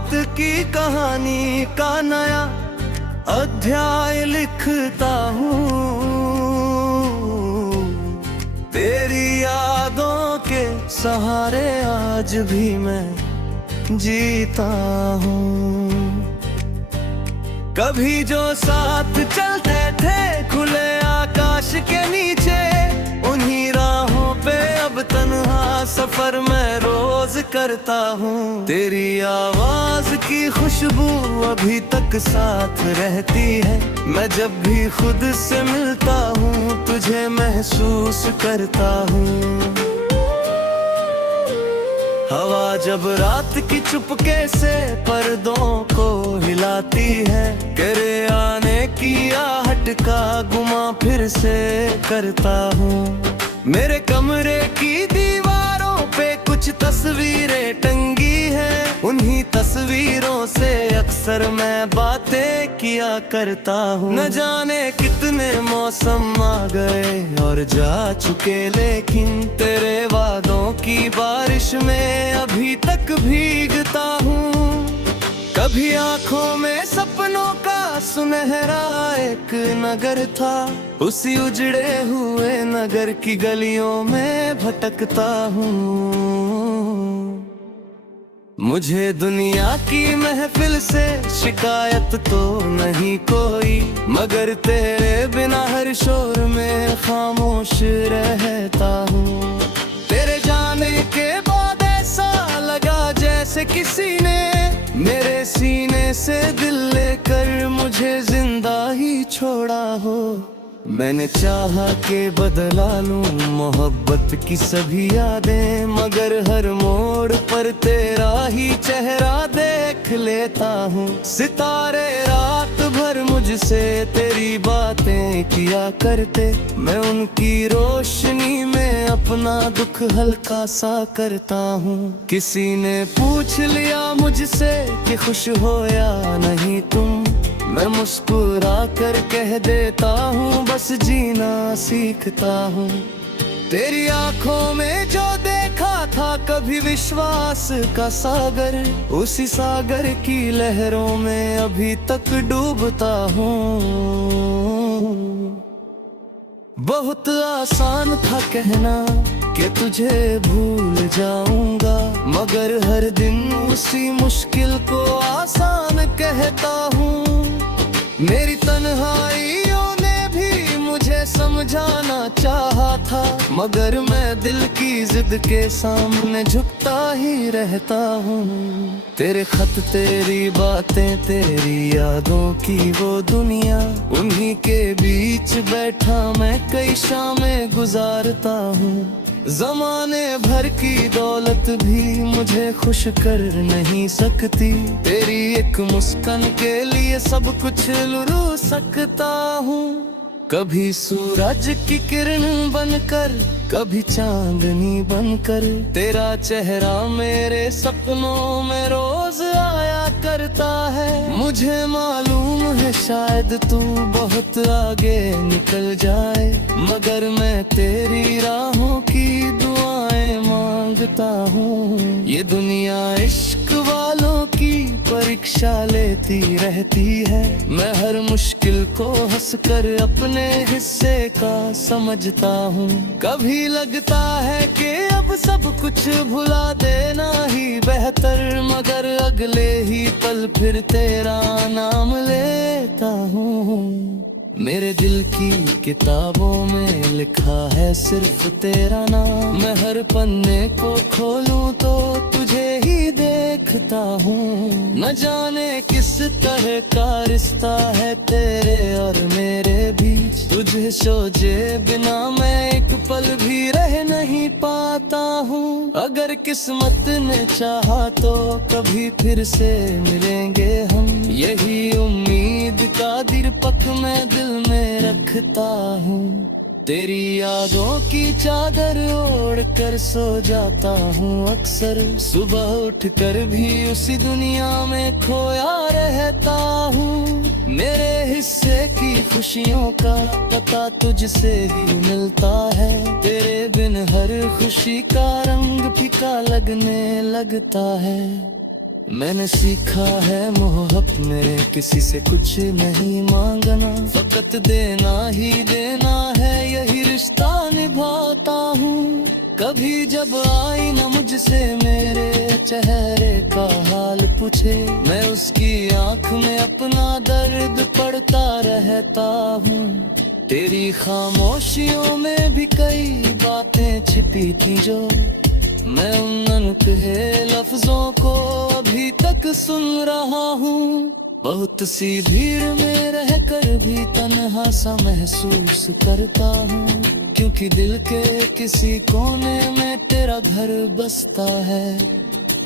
मोहब्बत की कहानी का नया अध्याय लिखता हूँ। तेरी यादों के सहारे आज भी मैं जीता हूँ। कभी जो साथ चलते थे खुले आकाश के नीचे, उन्हीं राहों पे अब तन्हा सफर मैं रोज करता हूँ। तेरी आवाज की खुशबू अभी तक साथ रहती है। मैं जब भी खुद से मिलता हूँ तुझे महसूस करता हूँ। हवा जब रात की चुपके से पर्दों को हिलाती है, तेरे आने की आहट का गुमा फिर से करता हूँ। मेरे कमरे की दीवारों पे कुछ तस्वीरें टंगी हैं, उन्हीं तस्वीरों से अक्सर मैं बातें किया करता हूँ। न जाने कितने मौसम आ गए और जा चुके, लेकिन तेरे वादों की बारिश में अभी तक भीगता हूँ। कभी आंखों में सपनों का सुनहरा एक नगर था, उसी उजड़े हुए नगर की गलियों में भटकता हूँ। मुझे दुनिया की महफिल से शिकायत तो नहीं कोई, मगर तेरे बिना हर शोर में खामोश रहता हूँ। तेरे जाने के बाद ऐसा लगा जैसे किसी ने मेरे सीने से दिल लेकर मुझे जिंदा ही छोड़ा हो। मैंने चाहा के बदला लूं मोहब्बत की सभी यादें, मगर हर मोड़ पर तेरा ही चेहरा देख लेता हूँ। सितारे रात भर मुझसे तेरी बातें किया करते, मैं उनकी रोशनी में अपना दुख हल्का सा करता हूँ। किसी ने पूछ लिया मुझसे कि खुश हो या नहीं तुम, मैं मुस्कुरा कर कह देता हूँ बस जीना सीखता हूँ। तेरी आंखों में जो देखा था कभी विश्वास का सागर, उसी सागर की लहरों में अभी तक डूबता हूँ। बहुत आसान था कहना कि तुझे भूल जाऊंगा, मगर हर दिन उसी मुश्किल को आसान कहता हूँ। मेरी तन्हाइयों ने भी मुझे समझाना चाहा था, मगर मैं दिल की जिद के सामने झुकता ही रहता हूँ। तेरे खत, तेरी बातें, तेरी यादों की वो दुनिया, उन्हीं के बीच बैठा मैं कई शामें गुजारता हूँ। जमाने भर की दौलत भी मुझे खुश कर नहीं सकती, तेरी एक मुस्कान के लिए सब कुछ लुरू सकता हूँ। कभी सूरज की किरण बनकर, कभी चांदनी बनकर, तेरा चेहरा मेरे सपनों में रोज आया करता है। मुझे मालूम है शायद तू बहुत आगे निकल जाए, मगर मैं तेरी राहों की दुआएं मांगता हूँ। ये दुनिया इश्क वालों की परीक्षा लेती रहती है, मैं हर मुश्किल को हंसकर अपने हिस्से का समझता हूँ। कभी लगता है कि अब सब कुछ भुला देना ही बेहतर, मगर अगले ही पल फिर तेरा नाम लेता हूँ। मेरे दिल की किताबों में लिखा है सिर्फ तेरा नाम, मैं हर पन्ने को खोलूं तो तुझे ही देखता हूँ। न जाने किस तरह का रिश्ता है तेरे और मेरे बीच, तुझे सोचे बिना मैं एक पल भी रह नहीं पाता हूँ। अगर किस्मत ने चाहा तो कभी फिर से मिलेंगे हम, यही उम्मीद का दीपक मैं दिल में रखता हूँ। तेरी यादों की चादर ओढ़ कर सो जाता हूँ अक्सर, सुबह उठकर भी उसी दुनिया में खोया रहता हूँ। मेरे हिस्से की खुशियों का पता तुझसे ही मिलता है, तेरे बिन हर खुशी का रंग फीका लगने लगता है। मैंने सीखा है मोहब्बत में किसी से कुछ नहीं मांगना, फकत देना ही देना है, यही रिश्ता निभाता हूँ। कभी जब आई न मुझसे मेरे चेहरे का हाल पूछे, मैं उसकी आंख में अपना दर्द पढ़ता रहता हूँ। तेरी खामोशियों में भी कई बातें छिपी थी जो मैं उन अनकहे लफ्जों को अभी तक सुन रहा हूँ। बहुत सी भीड़ में रहकर भी तन्हा सा महसूस करता हूँ, क्योंकि दिल के किसी कोने में तेरा घर बसता है।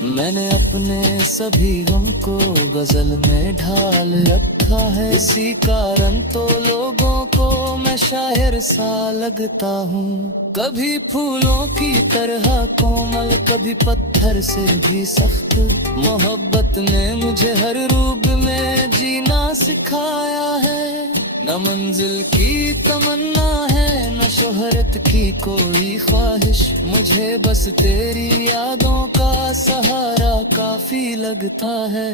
मैंने अपने सभी गम को गजल में ढाल रखा है, इसी कारण तो लोगों को मैं शायर सा लगता हूँ। कभी फूलों की तरह कोमल, कभी पत्थर से भी सख्त, मोहब्बत ने मुझे हर रूप में जीना सिखाया है। न मंजिल की तमन्ना है, न शोहरत की कोई ख्वाहिश, मुझे बस तेरी यादों का सहारा काफी लगता है।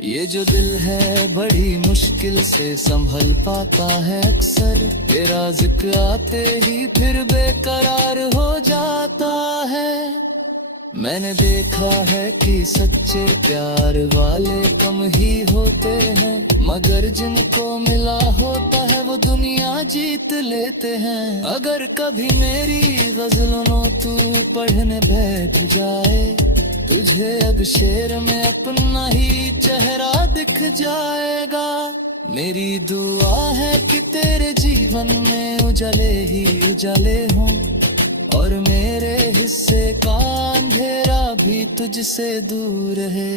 ये जो दिल है बड़ी मुश्किल से संभल पाता है अक्सर, तेरा जिक्र आते ही फिर बेकरार हो जाता है। मैंने देखा है कि सच्चे प्यार वाले कम ही होते हैं, मगर जिनको मिला होता है वो दुनिया जीत लेते हैं। अगर कभी मेरी गजलों तू पढ़ने बैठ जाए, तुझे अब शेर में अपना ही चेहरा दिख जाएगा। मेरी दुआ है कि तेरे जीवन में उजाले ही उजाले हों, और मेरे हिस्से का अंधेरा भी तुझसे दूर है।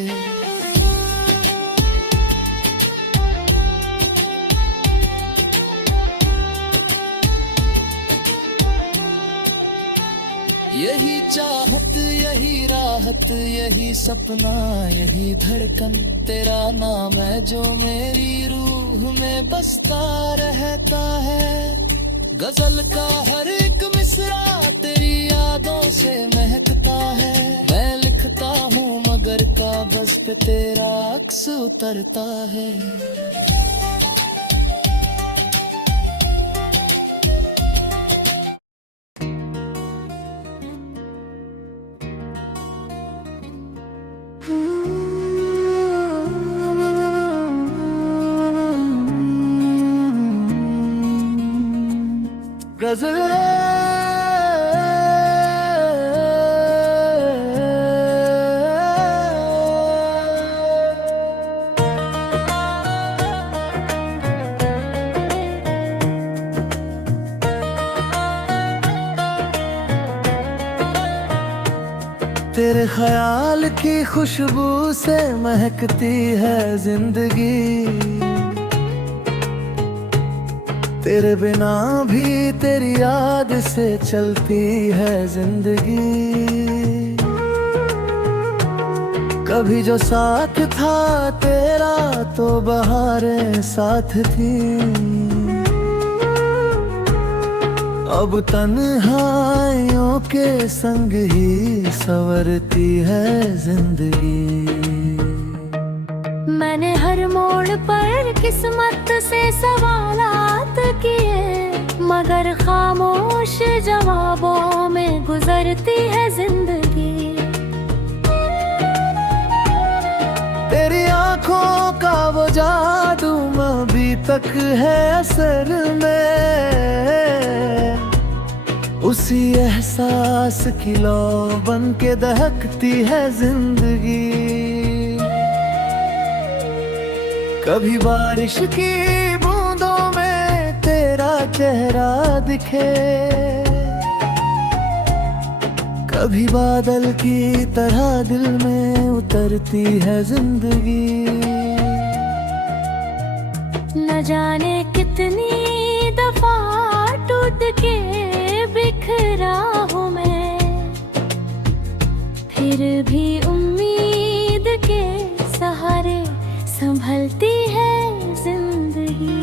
यही चाहत, यही राहत, यही सपना, यही धड़कन, तेरा नाम है जो मेरी रूह में बसता रहता है। गजल का हर एक मिसरा तेरी यादों से महकता है। मैं लिखता हूँ मगर कागज पे तेरा अक्स उतरता है। गजल तेरे ख्याल की खुशबू से महकती है जिंदगी, तेरे बिना भी तेरी याद से चलती है जिंदगी। कभी जो साथ था तेरा तो बहारें साथ थी, अब तन्हाइयों के संग ही संवरती है जिंदगी। मैंने हर मोड़ पर किस्मत से सवालात किए, मगर खामोश जवाबों में गुजरती है जिंदगी। तेरी आंखों का वो जादू अभी तक है असर में, उसी एहसास की लौ बन के दहकती है जिंदगी। कभी बारिश की बूंदों में तेरा चेहरा दिखे, कभी बादल की तरह दिल में उतरती है जिंदगी। न जाने कितनी दफा टूट के बिखरा हूँ मैं, फिर भी उम्मीद के सहारे संभलती है जिंदगी।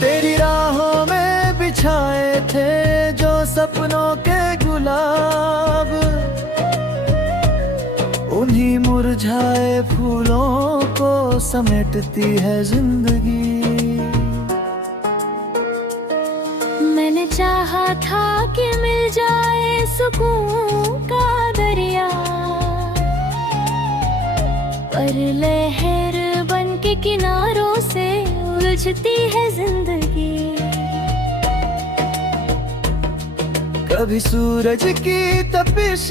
तेरी राहों में बिछाए थे जो सपनों के गुलाब, उन्हीं फूलों को समेटती है जिंदगी। मैंने चाहा था कि मिल जाए सुकून का दरिया, पर लहर बन के किनारों से उलझती है जिंदगी। कभी सूरज की तपिश,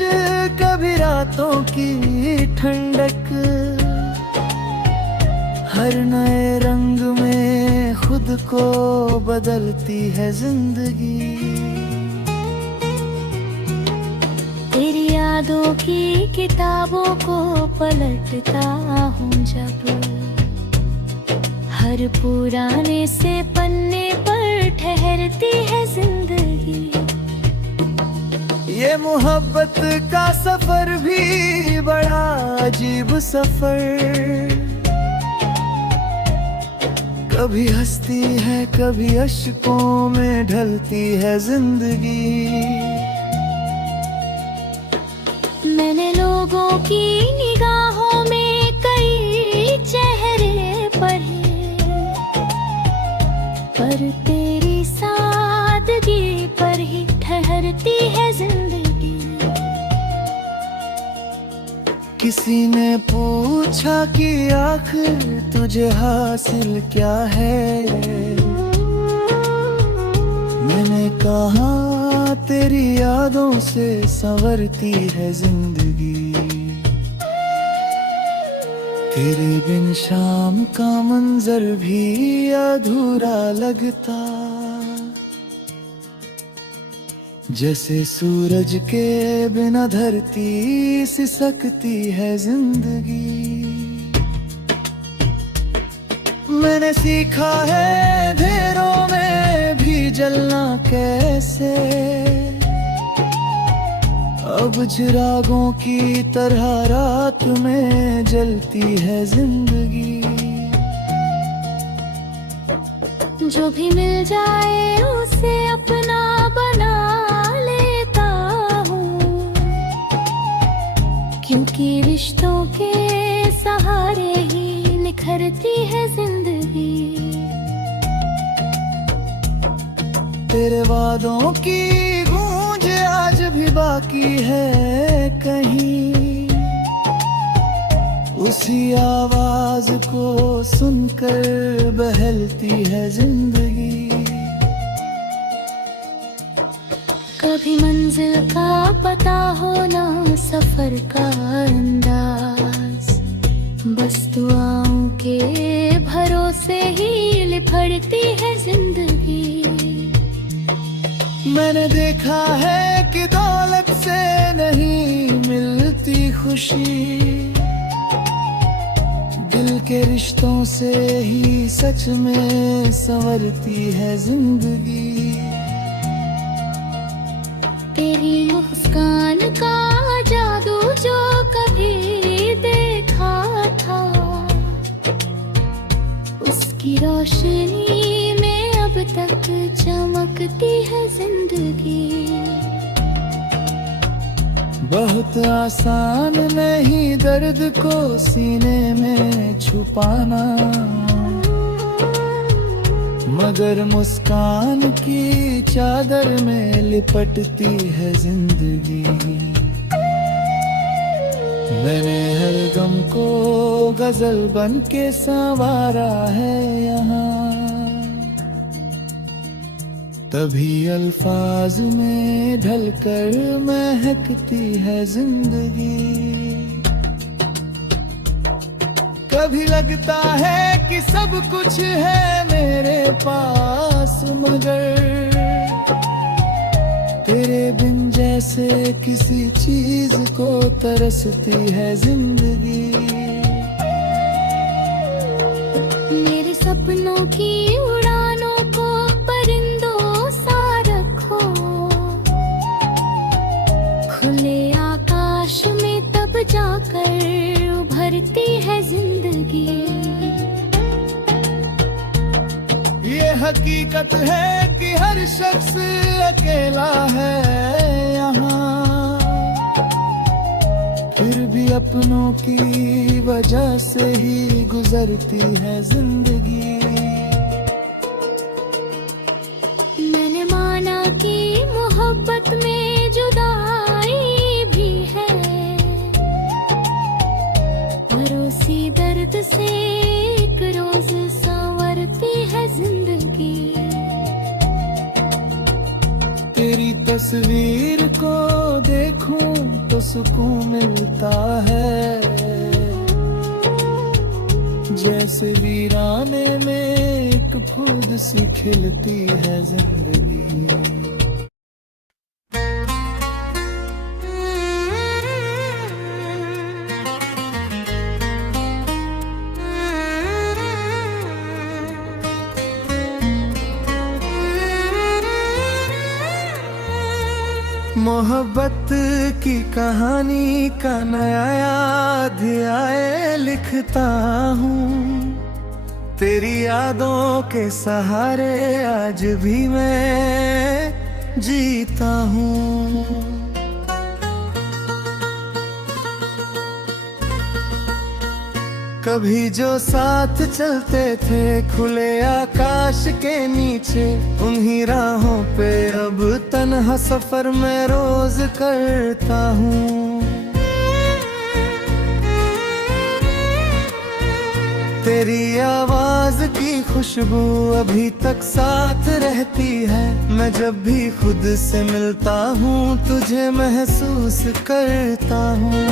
कभी रातों की ठंडक, हर नए रंग में खुद को बदलती है जिंदगी। तेरी यादों की किताबों को पलटता हूँ जब, हर पुराने से पन्ने पर ठहरती है जिंदगी। ये मोहब्बत का सफर भी बड़ा अजीब सफर, कभी हंसती है कभी अश्कों में ढलती है जिंदगी। मैंने लोगों की निगाहों में कई चेहरे पढ़े, पर तेरी सादगी पर ही ठहरती है जिंदगी। किसी ने पूछा कि आखिर तुझे हासिल क्या है, मैंने कहा तेरी यादों से संवरती है जिंदगी। तेरे बिन शाम का मंजर भी अधूरा लगता, जैसे सूरज के बिना धरती सिसकती है जिंदगी। मैंने सीखा है अंधेरों में भी जलना कैसे, अब चिरागों की तरह रात में जलती है जिंदगी। जो भी मिल जाए उसे अपना बना लेता हूँ, क्योंकि रिश्तों के सहारे ही निखरती है जिंदगी। तेरे वादों की गूंज आज भी बाकी है कहीं, उसी आवाज को सुनकर बहलती है जिंदगी। कभी मंजिल का पता हो ना सफर का अंदाज, बस दुआओं के भरोसे ही लिपटती है जिंदगी। मैंने देखा है कि दौलत से नहीं मिलती खुशी, दिल के रिश्तों से ही सच में संवरती है जिंदगी। तेरी मुस्कान का जादू जो कभी देखा था, उसकी रोशनी में अब तक चमकती है जिंदगी। बहुत आसान नहीं दर्द को सीने में छुपाना, मगर मुस्कान की चादर में लिपटती है जिंदगी। मैंने हर गम को गजल बन के संवारा है यहाँ, तभी अल्फाज में ढलकर महकती है जिंदगी। कभी लगता है कि सब कुछ है मेरे पास, मगर तेरे बिन जैसे किसी चीज को तरसती है जिंदगी। मेरे सपनों की उड़ानों को परिंदों सा रखो, खुले आकाश में तब जाकर उभरती है जिंदगी। ये हकीकत है कि हर शख्स अकेला है यहाँ, फिर भी अपनों की वजह से ही गुजरती है जिंदगी। मैंने माना कि मोहब्बत में जुदाई भी है, और उसी दर्द से एक रोज संवरती है जिंदगी। तेरी तस्वीर को देखूं तो सुकून मिलता है, जैसे वीराने में एक फूल सी खिलती है जिंदगी। मोहब्बत की कहानी का नया अध्याय लिखता हूँ, तेरी यादों के सहारे आज भी मैं जीता हूँ। कभी जो साथ चलते थे खुले आकाश के नीचे, उन्हीं राहों पे अब तन्हा सफर मैं रोज करता हूँ। तेरी आवाज की खुशबू अभी तक साथ रहती है, मैं जब भी खुद से मिलता हूँ तुझे महसूस करता हूँ।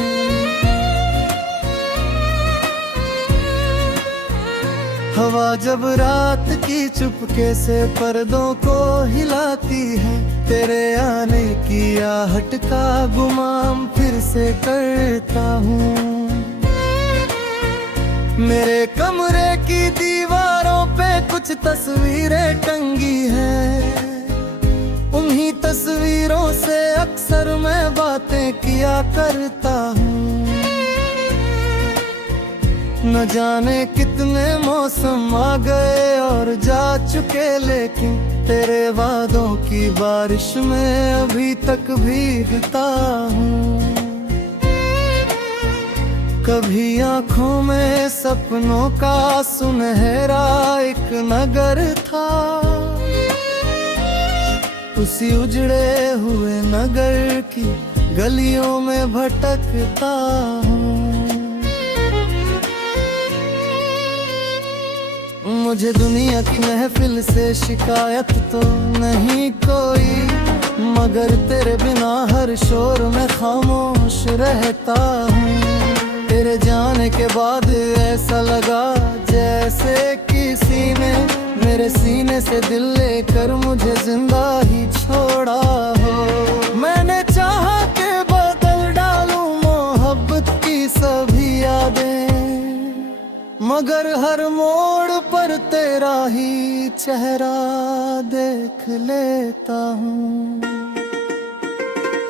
हवा जब रात की चुपके से पर्दों को हिलाती है, तेरे आने की आहट का गुमान फिर से करता हूँ। मेरे कमरे की दीवारों पे कुछ तस्वीरें टंगी हैं, उन्हीं तस्वीरों से अक्सर मैं बातें किया करता हूँ। न जाने कितने मौसम आ गए और जा चुके, लेकिन तेरे वादों की बारिश में अभी तक भीगता हूँ। कभी आँखों में सपनों का सुनहरा एक नगर था, उसी उजड़े हुए नगर की गलियों में भटकता हूँ। मुझे दुनिया की महफिल से शिकायत तो नहीं कोई, मगर तेरे बिना हर शोर में खामोश रहता हूँ। तेरे जाने के बाद ऐसा लगा जैसे किसी ने मेरे सीने से दिल लेकर मुझे जिंदा ही छोड़ा हो। मैंने चाहा कि बदल डालूं मोहब्बत की सभी यादें, मगर हर मोड़ पर तेरा ही चेहरा देख लेता हूँ।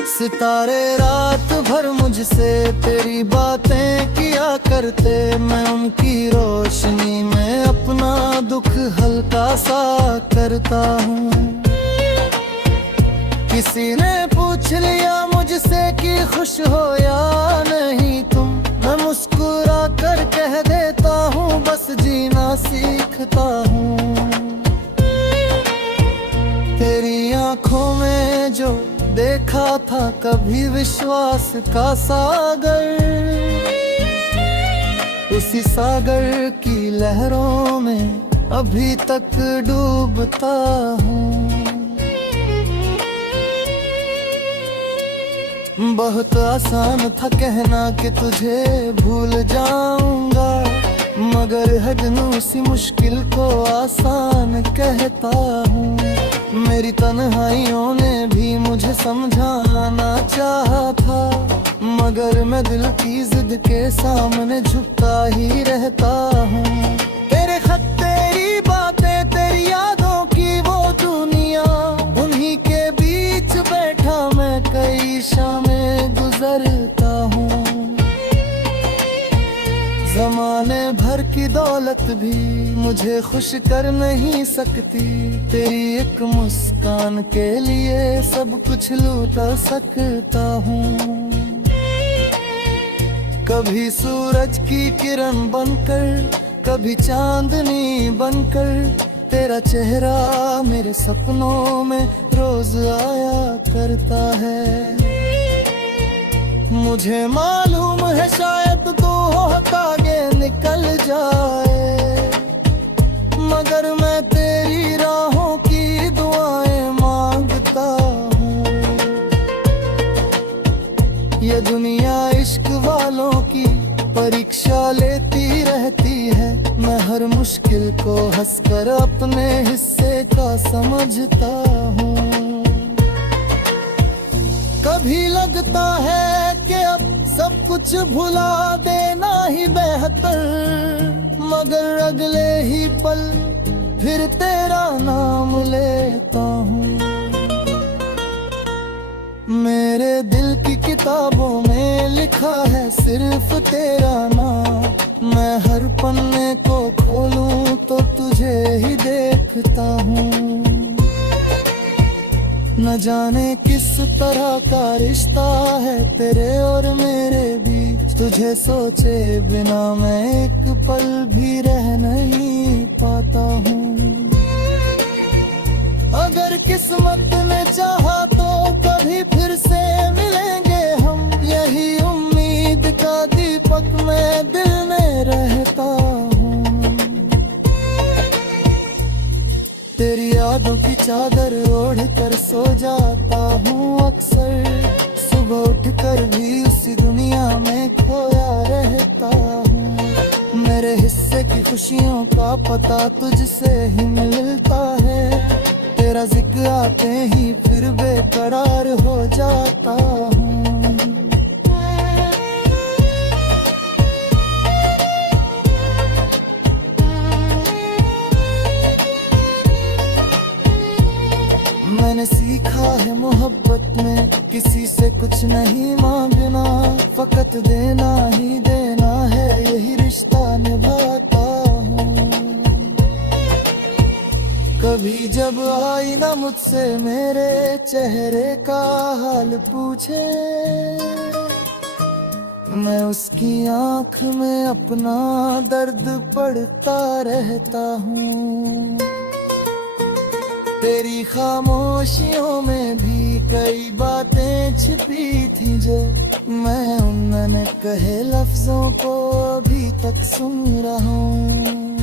सितारे रात भर मुझसे तेरी बातें किया करते, मैं उनकी रोशनी में अपना दुख हल्का सा करता हूँ। किसी ने पूछ लिया मुझसे कि खुश हो या नहीं तुम, मैं मुस्कुरा कर कह देता हूँ बस जीना सीखता हूँ। तेरी आंखों में जो देखा था कभी विश्वास का सागर, उसी सागर की लहरों में अभी तक डूबता हूँ। बहुत आसान था कहना कि तुझे भूल जाऊंगा, मगर हजनू सी मुश्किल को आसान कहता हूँ। मेरी तन्हाइयों ने भी मुझे समझाना चाहा था, मगर मैं दिल की जिद के सामने झुकता ही रहता हूँ। तेरे खत, तेरी बातें, तेरी यादों की वो दुनिया, उन्हीं के बीच बैठा मैं कई शामें गुजरता हूँ। जमाने भर की दौलत भी मुझे खुश कर नहीं सकती, तेरी एक मुस्कान के लिए सब कुछ लूट सकता हूँ। कभी सूरज की किरण बनकर, कभी चांदनी बनकर, तेरा चेहरा मेरे सपनों में रोज आया करता है। मुझे मालूम है शायद दो हाथ आगे निकल जाए, मगर मैं तेरी राहों की दुआएं मांगता हूँ। ये दुनिया इश्क वालों की परीक्षा लेती रहती है, मैं हर मुश्किल को हंसकर अपने हिस्से का समझता हूँ। कभी लगता है कि अब सब कुछ भुला देना ही बेहतर, मगर अगले ही पल फिर तेरा नाम लेता हूँ। मेरे दिल की किताबों में लिखा है सिर्फ तेरा नाम, मैं हर पन्ने को खोलूं तो तुझे ही देखता हूँ। न जाने किस तरह का रिश्ता है तेरे और मेरे बीच, तुझे सोचे बिना मैं एक पल भी रह नहीं पाता हूँ। अगर किस्मत ने चाहा तो कभी फिर से मिलेंगे हम, यही उम्मीद का दीपक मैं दिल में रहता हूँ। तेरी यादों की चादर ओढ़ कर सो जाता हूँ अक्सर, सुबह उठकर भी उसी दुनिया में खोया रहता हूँ। मेरे हिस्से की खुशियों का पता तुझसे ही मिलता है, तेरा जिक्र आते ही फिर बेकरार हो जाता हूँ। मैंने सीखा है मोहब्बत में किसी से कुछ नहीं मांगना, फकत देना ही देना है, यही रिश्ता निभाता हूँ। कभी जब आईना मुझसे मेरे चेहरे का हाल पूछे, मैं उसकी आंख में अपना दर्द पढ़ता रहता हूँ। तेरी खामोशियों में भी कई बातें छिपी थी जो मैं उन कहे लफ्जों को अभी तक सुन रहा हूँ।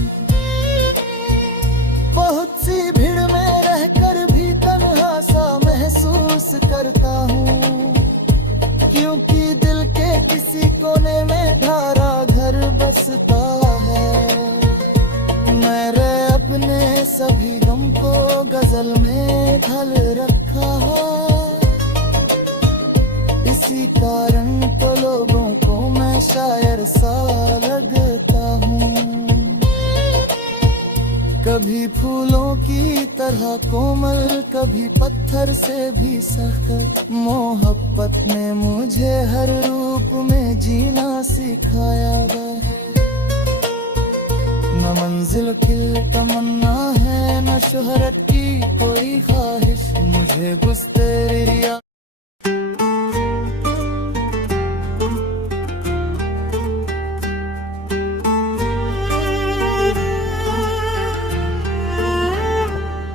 बहुत सी भीड़ में रहकर भी तन्हा सा महसूस करता हूँ, क्योंकि दिल के किसी कोने में धारा घर बसता है। मैंने अपने सभी गम को गजल में ढाल रखा है, इसी कारण तो लोगों को मैं शायर सा लगता हूँ। कभी फूलों की तरह कोमल, कभी पत्थर से भी सख्त, मोहब्बत ने मुझे हर रूप में जीना सिखाया है। न मंजिल की तमन्ना है, न शोहरत की कोई ख्वाहिश, मुझे बस तेरी रिया।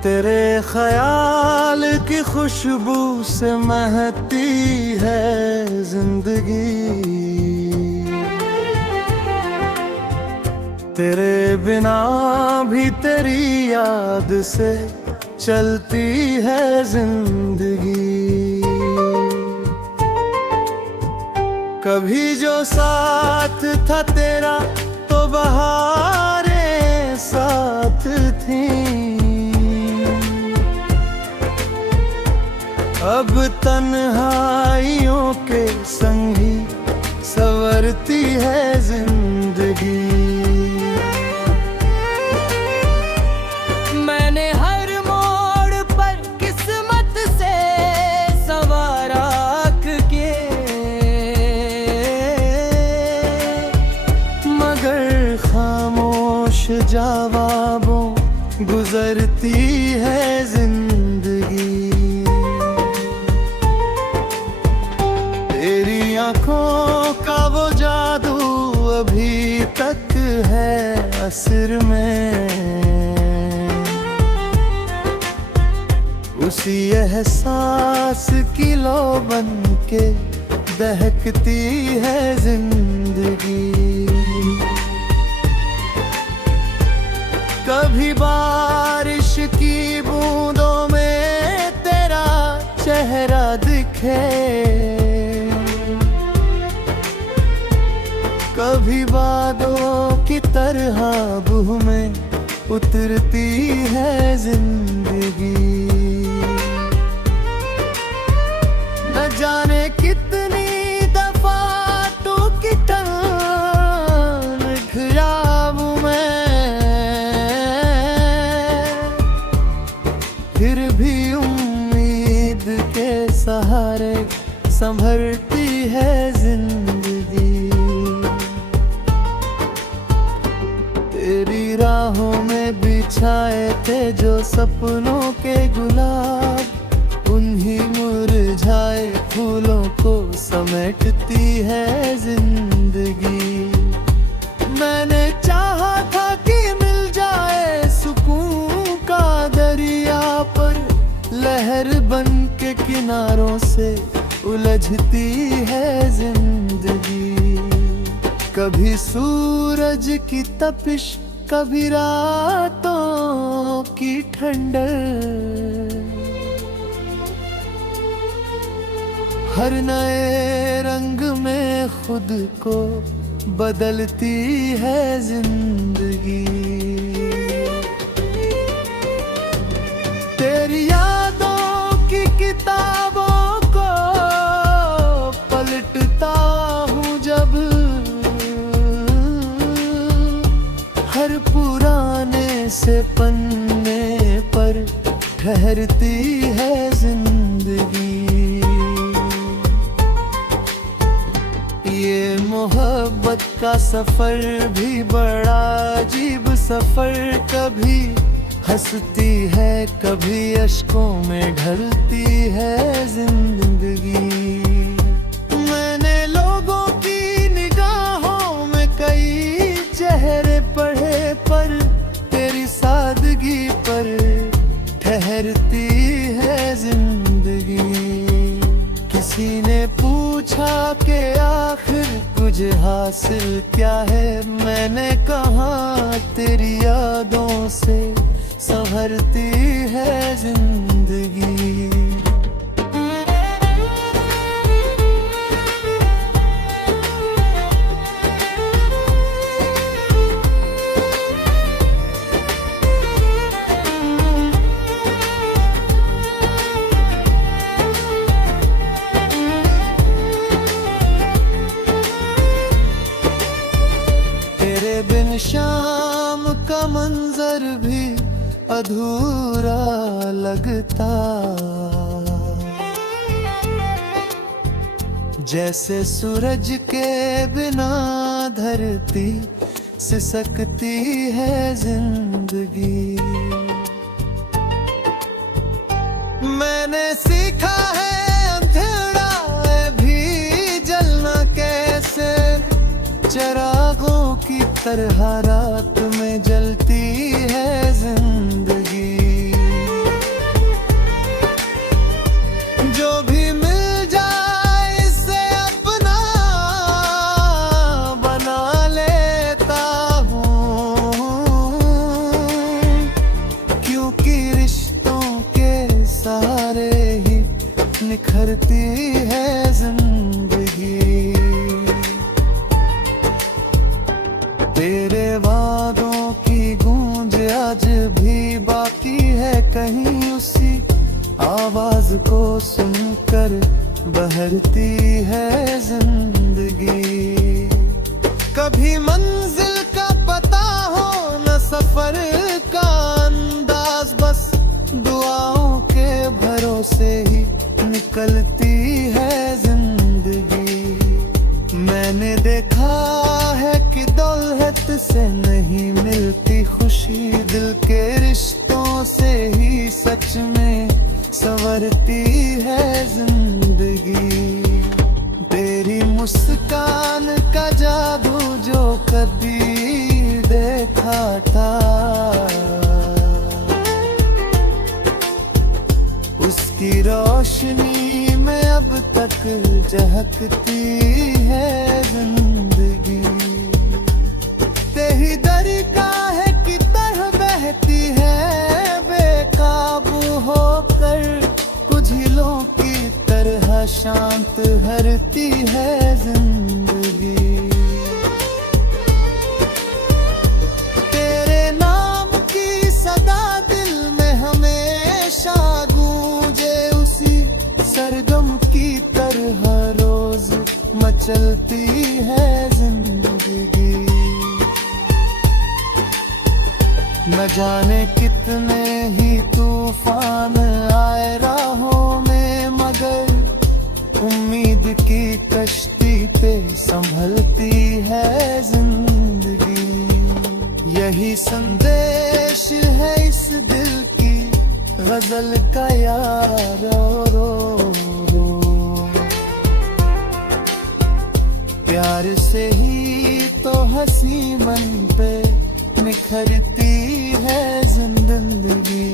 तेरे ख्याल की खुशबू से महकती है जिंदगी, तेरे बिना भी तेरी याद से चलती है जिंदगी। कभी जो साथ था तेरा तो बहारें साथ थीं, अब तन्हाइयों के संग ही संवरती है जिंदगी। मैंने हर मोड़ पर किस्मत से सवारा के, मगर खामोश जवाबों गुजरती है जिंदगी। तेरी आंखों का वो जादू असर में, उसी एहसास की लौ बन के दहकती है जिंदगी। कभी बारिश की बूंदों में तेरा चेहरा दिखे, कभी बादों की तरह बूह में उतरती है जिंदगी। न जाने कितनी दफा तू की टांग खियाबूं मैं, फिर भी उम्मीद के सहारे संभलती है जिंदगी। तेरी राहों में बिछाए थे जो सपनों के गुलाब, उन्हीं मुरझाए फूलों को समेटती है जिंदगी। मैंने चाहा था कि मिल जाए सुकून का दरिया, पर लहर बन के किनारों से उलझती है जिंदगी। कभी सूरज की तपिश, कभी रातों की ठंडक, हर नए रंग में खुद को बदलती है जिंदगी। तेरी यादों की किताबों को पलटता हूँ जब, हर पुराने से पन्ने पर ठहरती है जिंदगी। ये मोहब्बत का सफर भी बड़ा अजीब सफर, कभी हंसती है कभी अश्कों में ढलती है जिंदगी। मैंने लोगों की निगाहों में कई चेहरे पढ़े, पर तेरी सादगी पर ठहरती है जिंदगी। किसी ने पूछा कि आखिर तुझे हासिल क्या है, मैंने कहा तेरी यादों से संभलती है जिंदगी। तेरे बिन शाम का मंजर भी अधूरा लगता, जैसे सूरज के बिना धरती सिसकती है जिंदगी। मैंने सीखा है अंधेरा भी जलना कैसे, चिरागों की तरह रात में जलती है जिंदगी। जो भी मिल जाए इसे अपना बना लेता हूँ, क्योंकि रिश्तों के सहारे ही निखरती है जिंदगी। तेरे वादों की गूंज आज भी बाकी है कहीं, उसी आवाज को सुनकर बहरती है जिंदगी। कभी मंजिल का पता हो न सफर का अंदाज, बस दुआओं के भरोसे ही निकलती है जिंदगी। मैंने देखा है कि दौलत से नहीं मिलती खुशी, दिल के रिश्तों से ही सच में संवरती है जिंदगी। तेरी मुस्कान का जादू जो कभी देखा था, उसकी रोशनी में अब तक चहकती है जिंदगी। तेरी दरगाह की तरह बहती है बेकाबू होकर, कुछ हिलों की तरह शांत हरती है जिंदगी। तेरे नाम की सदा दिल में हमेशा गूंजे, उसी सरगम की तरह रोज मचलती है जिंदगी। न जाने कितने ही तूफान आए राहों में, मगर उम्मीद की कश्ती पे संभलती है जिंदगी। यही संदेश है इस दिल की गजल का यारो, रो रो। प्यार से ही तो हंसी मन पे निखरती है जिंदगी।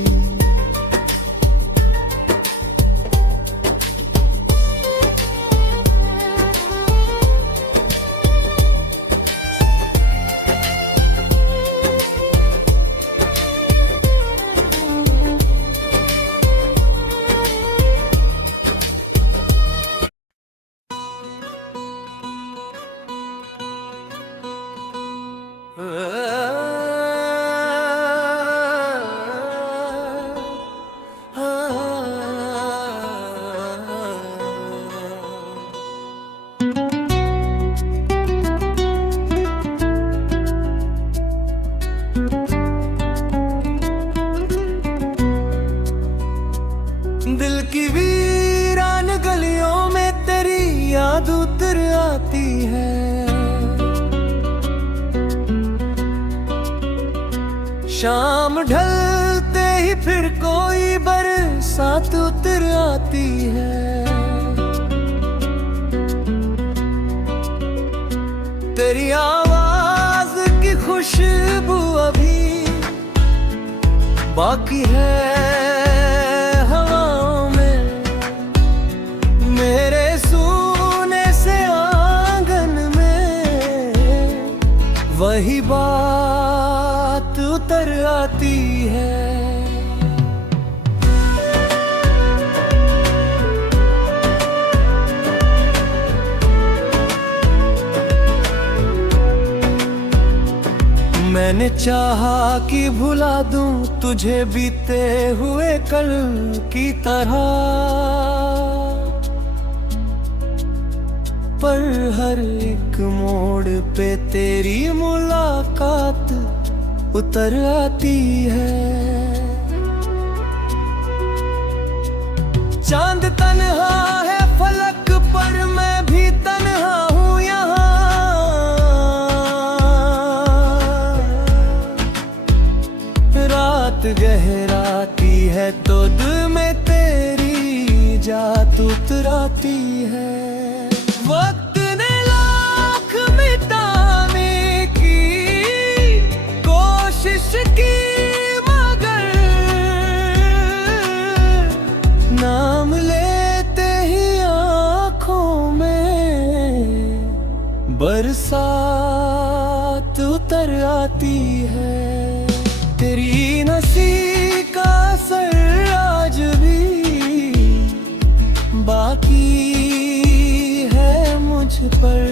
दिल की वीरान गलियों में तेरी याद उतर आती है, शाम ढलते ही फिर कोई बरसात उतर आती है। तेरी आवाज की खुशबू अभी बाकी है हवाओं में, मेरे सूने से आंगन में वही बात उतर आती है। मैंने चाहा कि भुला दूं तुझे बीते हुए कल की तरह, पर हर एक मोड़ पे तेरी मुलाकात उतर आती है। चांद तन्हा है फलक पर, मैं भी तन्हा हूँ यहाँ। रात गहराती है तो दिल में तेरी जात उतराती है। वक्त ने लाख मिटाने की कोशिश की, मगर नाम लेते ही आँखों में बरसात उतर आती है। तेरी नसी का असर आज भी बाकी है मुझ पर,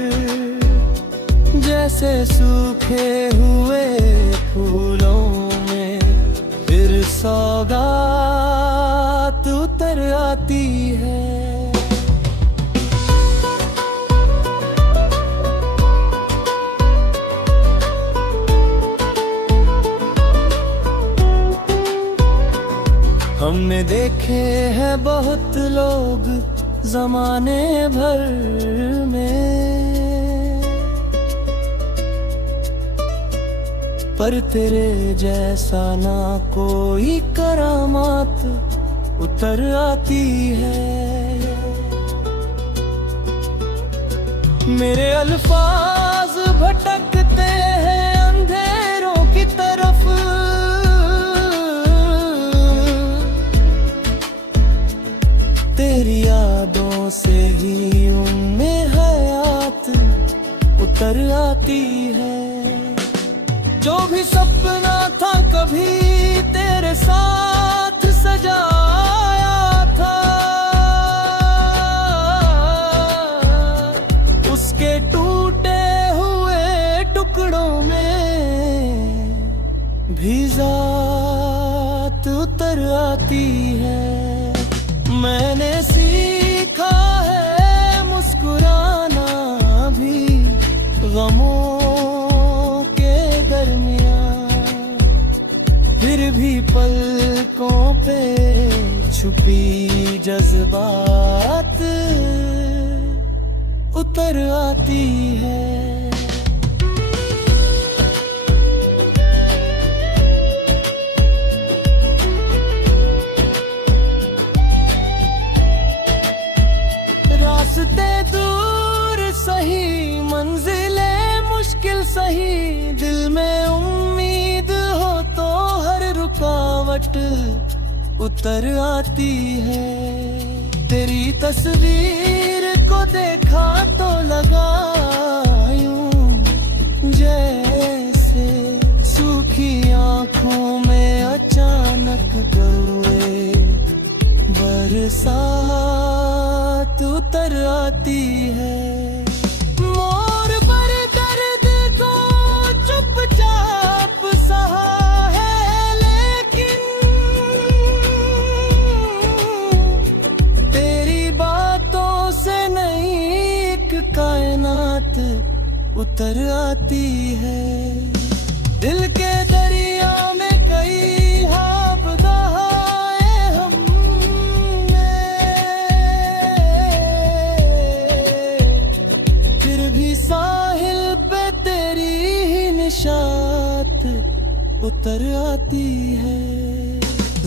जैसे सूखे हुए फूलों में फिर सौगात उतर आती है। हमने देखे हैं बहुत लोग जमाने भर में, पर तेरे जैसा ना कोई करामात उतर आती है। मेरे अल्फाज भटकते हैं अंधेरों तेरी यादों से ही उनमें हयात उतर आती है। जो भी सपना था कभी तेरे साथ सजाया था, उसके टूटे हुए टुकड़ों में भी ज़ात उतर आती है। मैंने सीखा है मुस्कुराना भी गमों के दरमियान, फिर भी पलकों पे छुपी जज्बात उतर आती है। रास्ते दूर सही, मंजिलें मुश्किल सही, दिल में उम्मीद हो तो हर रुकावट उतर आती है। तेरी तस्वीर को देखा तो लगा यूं जैसे सूखी आंखों में अचानक बरसे बरसात उतर आती है। मोर पर दर्द को चुपचाप सहा है, लेकिन तेरी बातों से नई एक कायनात उतर आती है। दिल के दरिया में कई हाथ बहाए हमने, फिर भी साहिल पे तेरी ही निशात उतर आती है।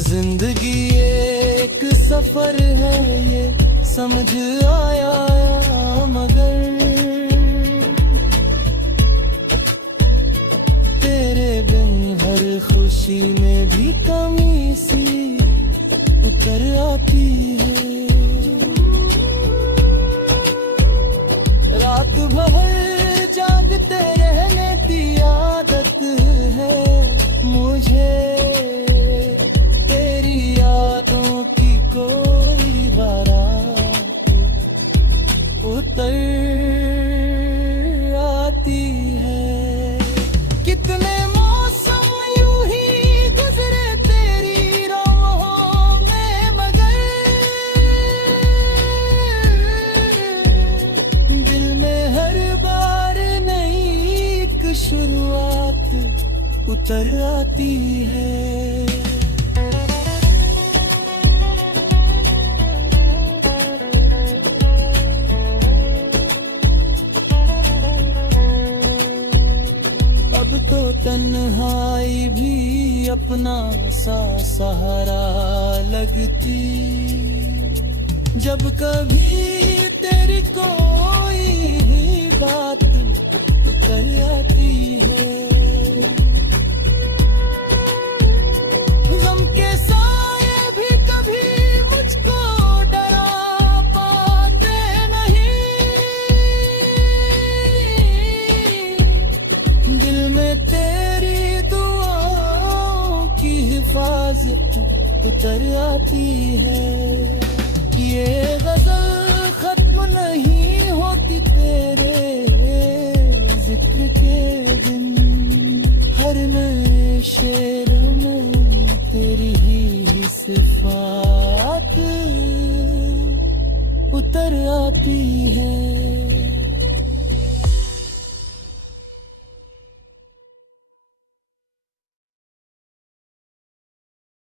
जिंदगी एक सफर है ये समझ आया, मगर तेरे बिन हर खुशी में भी कमी सी उतर आती है। रात भर जागते रहने की आदत है मुझे, तेरी यादों की कोई बारात उतर आती है। कितने मौसम यूं ही गुजरे तेरी राहों में, मगर दिल में हर बार नई एक शुरुआत उतर आती है। अब तो तन्हाई भी अपना सा सहारा लगती, जब कभी तेरी कोई बात कर आती है। गम के साए भी कभी मुझको डरा पाते नहीं, दिल में तेरी दुआओं की हिफाजत उतर आती है। ये गजल खत्म नहीं होती तेरे जिक्र के दिन, हर नए शेर में तेरी ही सिफात उतर आती है।